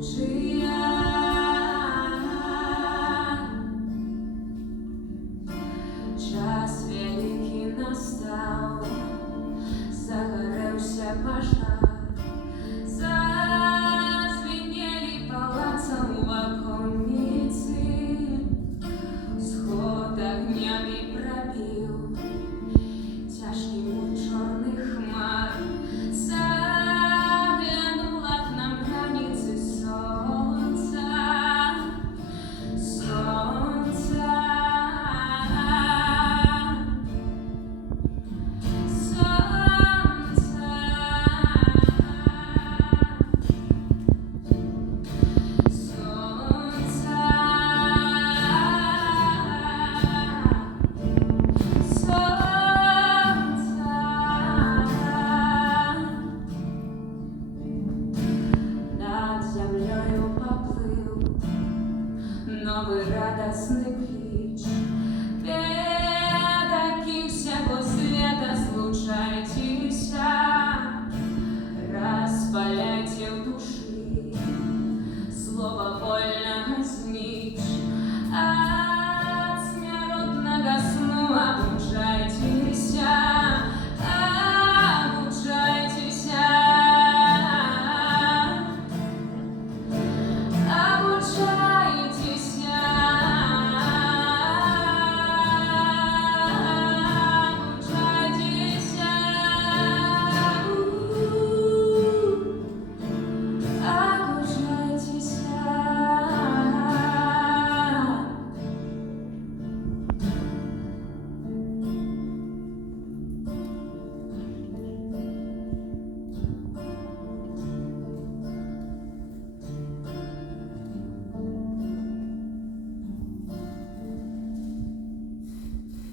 чи я. Час великий настав, загорелся пожар, зазвенели палацом в оконнице, сход огнями пробил тяжкий мур черных хмар, заглянуло к нам границы солнца, солнца. Над землею поплыл новый радостный